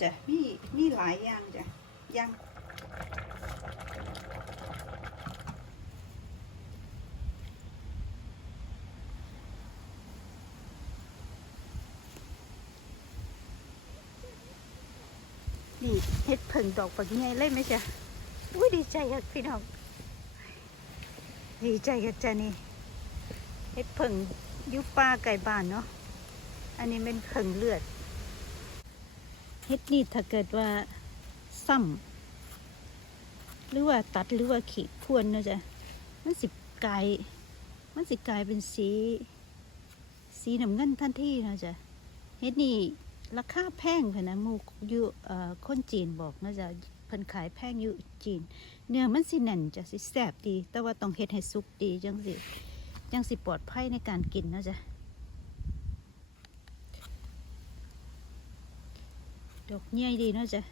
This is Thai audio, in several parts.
จ๊ะมีมีหลายอย่างจ้ะอย่างนี่เห็ดเผิงดอกปักใหญ่เลยไหมจ๊ะอุ้ยดีใจครับพี่น้อง ดีใจกับจ้ะนี่เห็ดเผิงยุป้าไก่บ้านเนาะ อันนี้เป็นเผิงเลือด เฮ็ดนี่ถ้าเกิดว่าซ้ำหรือว่าตัดหรือว่าขีดพรวนเนาะจ๊ะมันสิกลายมันสิกลายเป็นสี สีน้ำเงินทันทีเนาะจ๊ะเฮ็ดนี่ราคาแพงเพิ่นนะหมู่อยู่เอ่อคนจีนบอกเนาะจ๊ะเพิ่นขายแพงอยู่จีน เนื้อมันสิแน่นจ้ะสิแซ่บดี แต่ว่าต้องเฮ็ดให้สุกดีจังสิจังสิปลอดภัยในการกินเนาะจ๊ะ ดอกใหญ่ดีเนาะจ๊ะ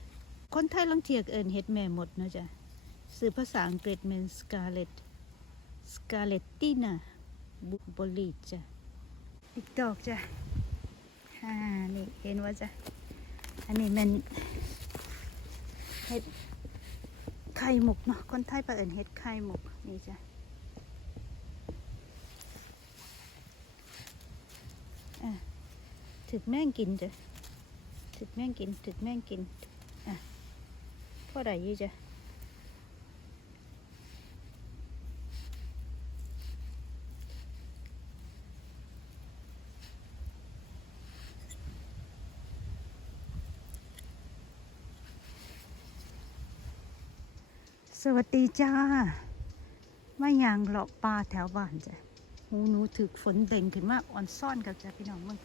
คนไทยลังเทียกเอินเฮ็ดแม่หมดเนาะจ๊ะสื่อภาษาอังกฤษเป็นสกาเลตสกาเลตตินาบุบลีจ้ะอีกดอกจ้ะอ่านี่เห็นว่าจ้ะอันนี้มันเห็ดไข่หมกเนาะคนไทยไปเอินเห็ดไข่หมกนี่จ้ะอะถึกแม่งกินจ้ะ ถึกแม่งกินถึกแม่งกินอะพ่อใดยี่จ้ะสวัสดีจ้า ไมาอย่างเลาะปลาแถวบ้านจ้ะหูหนูถึกฝนเด่งขึ้นมาอ่อนซ่อนกับจ้ะพี่น้องมึง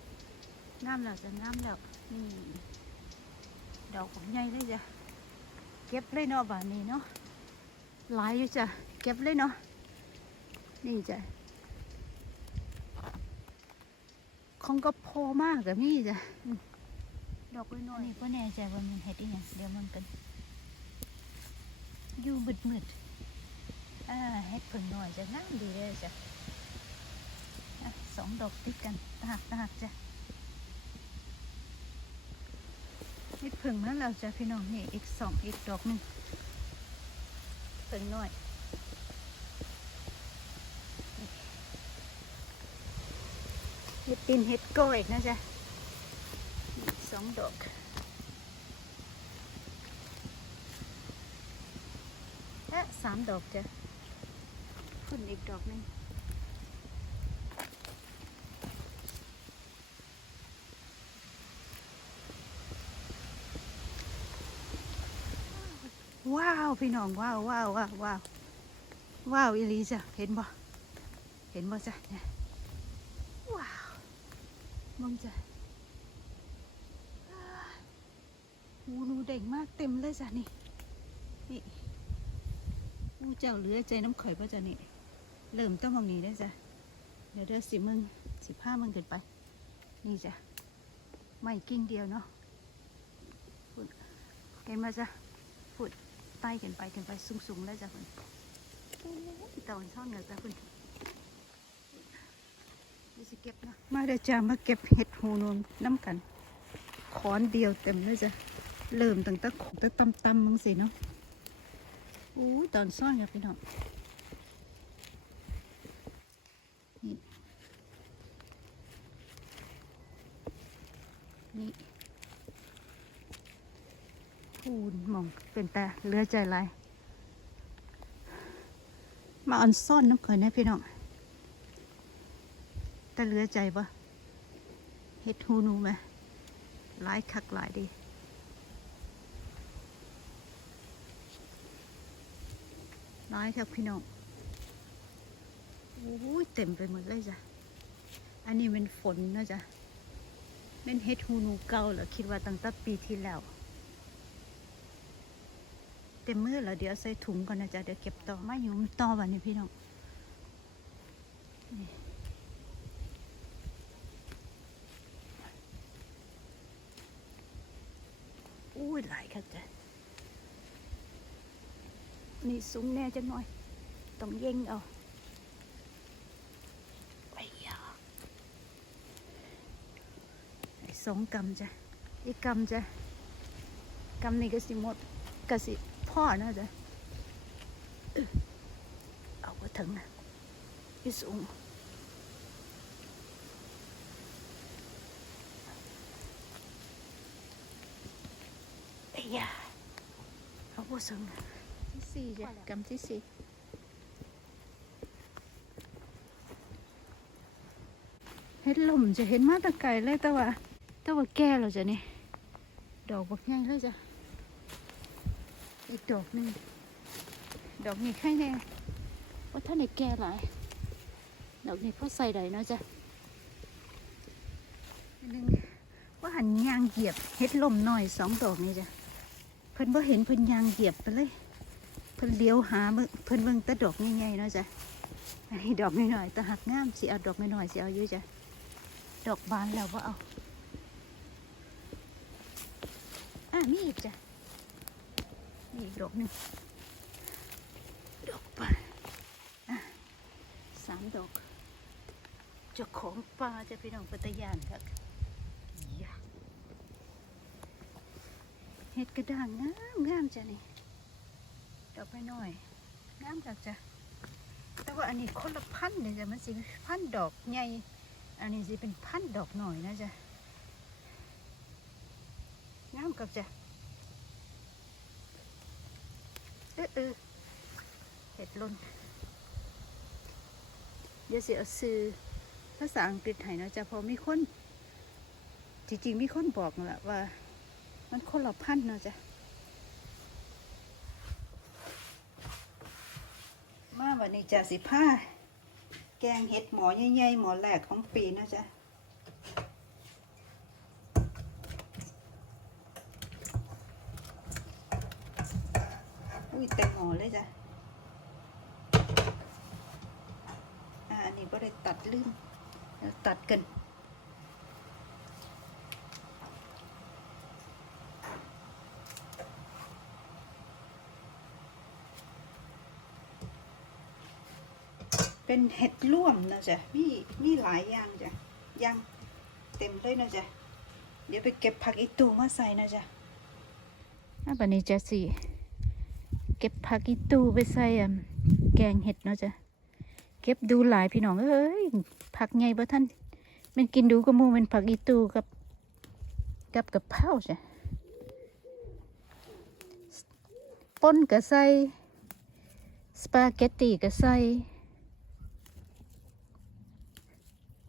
งามแล้วจ้ะงามแล้วนี่ดอกของใหญ่เลยจ้ะเก็บเลยเนาะบ้านนี้เนาะหลายอยู่จ้ะเก็บเลยเนาะนี่จ้ะของก็พอมากกับนี่จ้ะอืมดอกน้อยๆนี่ก็แน่ใจว่ามันเห็ดอีหยังเดี๋ยวมันกันอยู่มืดมืดๆอ่าเห็ดผึ่งหน่อยจะงามดีเลยจ้ะอะสองดอกติดกันตากตากจ้ะ เห็ดผึ่งนั้นเราจะพี่น้องนี่อีกสองอีกดอกหนึ่งผึ่งน้อยเห็ดดินเห็ดก้อยนะจ๊ะสองดอกและสามดอกจ้ะขึ้นอีกดอกหนึ่ง ว้าวพี่น้องว้าวว้าวว้าวว้าวว้าวอีลีจ้ะเห็นบ่เห็นบ่จ้ะเนี่ยว้าวมองจ้ะอูนูเด่งมากเต็มเลยจ้ะนี่นี่หูเจ้าเหลือใจน้ำข่อยป่ะจ้ะนี่เริ่มต้องมองนี้ได้จ้ะเดี๋ยวเดี๋ยวสิมึงสิบห้ามึงขึ้นไป นี่จ้ะไม่กิ่งเดียวเนาะเห็นมาจ้ะ ไต่กันไปกันไปสูงๆแล้วจ้ะคุณตอนช่อนเงินจ้ะคุณดูสิเก็บนะมาเดี๋ยวจะมาเก็บเห็ดหูนูนน้ำกันขอนเดียวเต็มเลยจ้ะเริ่มตั้งแต่ขงตั้งตำตำมึงสิเนาะอู้ตอนซ่อนกับพี่น้องนี่นี่ พูนมองเป็นแต่เลือใจหลายมาอันซ่อนน้ำเขินนะพี่น้องแต่เลือใจปะเฮ็ดหูนูไหมหลายคักหลายดีหลายครับพี่น้องโอ้ยเต็มไปหมดเลยจ้ะอันนี้เป็นฝนนะจ๊ะเป็นเฮ็ดหูนูเก่าเหรอคิดว่าตั้งแต่ปีที่แล้ว เต็มมือแล้วเดี๋ยวใส่ถุงก่อนนะจ๊ะเดี๋ยวเก็บต่อมาอยู่ต่อวันนี้พี่น้องอุ้ยหลายค่ะจ้ะนี่สูงแน่จังหน่อย ต้องเย่งเอาไอ้ยาไอ้สองกำจ้ะอีกกำจ้ะกำนี้ก็สิหมดก็สิ พ่อเนาจ้ะอึเอาไปถึงนะอีสูงเอ้ยยาเอาไปถึงที่สี่จ้ะกำที่สี่เห็ดลมจะเห็นมาตะไกลเลยแต่ว่าแต่ว่าแก่แล้วจ้ะนี่ดอกบักใหญ่เลยจ้ะ อีกดอกหนึ่งดอกนี้แค่แน่ว่าท่านได้แก่หลายดอกนี้พอใส่ได้เนาะจ้ะอันหนึงว่าหันยางเหยียบเฮ็ดลมหน่อยสองดอกนี่จ้ะเพิ่นบ่เห็นเพิ่นยางเหยียบไปเลยเพิ่นเลี้ยวหาเบิ่งเพิ่นเบิ่งแต่ดอกใหญ่ๆเนาะจ้ะอันนี้ดอกน้อยๆแต่หักงามสิเอาดอกน้อยๆสิเอาอยู่จ้ะดอกบานแล้วว่าเอาอะมีอีกจ้ะ มีอีกดอกหนึ่งดอกบานอะสามดอกเจ้าของป่าจะพี่น้องปัตยานครับเห็ดกระด้างงามงามจ้ะนี่ดอกไปหน่อยงามครับจ้ะแต่ว่าอันนี้คนละพันธุ์เนี่ยจ้ะมันสิพันธุ์ดอกใหญ่อันนี้สิเป็นพันธุ์ดอกหน่อยนะจ๊ะงามกับจ้ะ เออเออเห็ดล้นเดี๋ยวสิเอาซื้อภาษาอังกฤษให้เนาะจ๊ะพอมีคน จริงๆ มีคนบอกนั่นแหละว่า มันคนละพันธุ์เนาะจ๊ะมาวันนี้จะสิผ้าแกงเห็ดหมอใหญ่ๆหมอแหลกของปีนะจ๊ะ อุ้ยเต็มหมอเลยจ้ะ อ่าอันนี้บ่ได้ตัดลืมตัดกันเป็นเห็ดร่วมนะจ๊ะมีมีหลายอย่างจ้ะย่างเต็มเลยนะจ๊ะเดี๋ยวไปเก็บผักอีตูมาใส่นะจ๊ะอะบันนี้จะสิเก็บผักอีตูไปใส่แกงเห็ดเนาะจ้ะ ก็บดูหลายพี่น้องเอ้ยผักไงบ่ท่านมันกินดูก็มูเป็นผักอีตูกับ กับกับเผาจ้ะป่นก็ใส่สปาเกตตีก็ใส่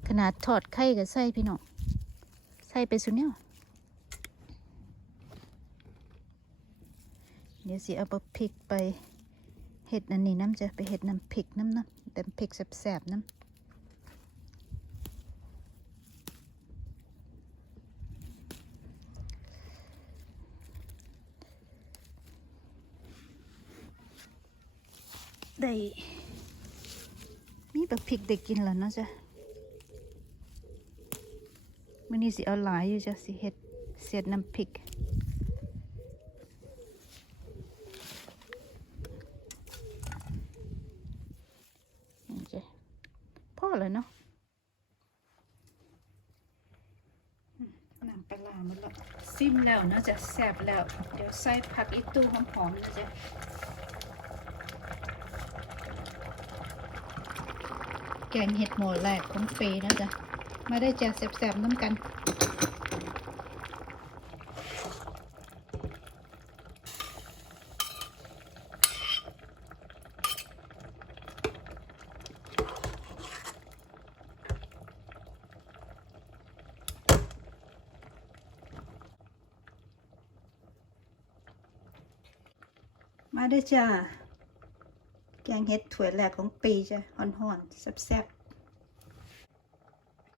ขนาดทอดไข่ก็ใส่พี่น้องใส่ไปสุดเนี่ยเดี๋ยวสิเอาไปพริกไปเห็ดอันนี้น้ำจะไปเห็ดน้ำพริกน้ำเนาะ แต่พริกแสบๆน้ำได้มีแบบพริกได้กินแล้วเนาะจ้ะมื่อนี้สิเอาหลายอยู่จ้ะสิเฮ็ดเสียดน้ำพริกนี่จ้ะพ่อเลยเนาะอืมน้ำปลาร้าหมันแล้ว ซิมแล้วเนาะจะแซบแล้ว เดี๋ยวใส่ผักอีตู้หอมๆนะจ๊ะแกงเห็ดหมูแหลกของเฟนะจ๊ะมาได้จ้ะแซบๆน้ำกัน มาได้จ้ะแกงเห็ดถั่วแหลกของปีจ้ะห่อนๆแซ่บๆ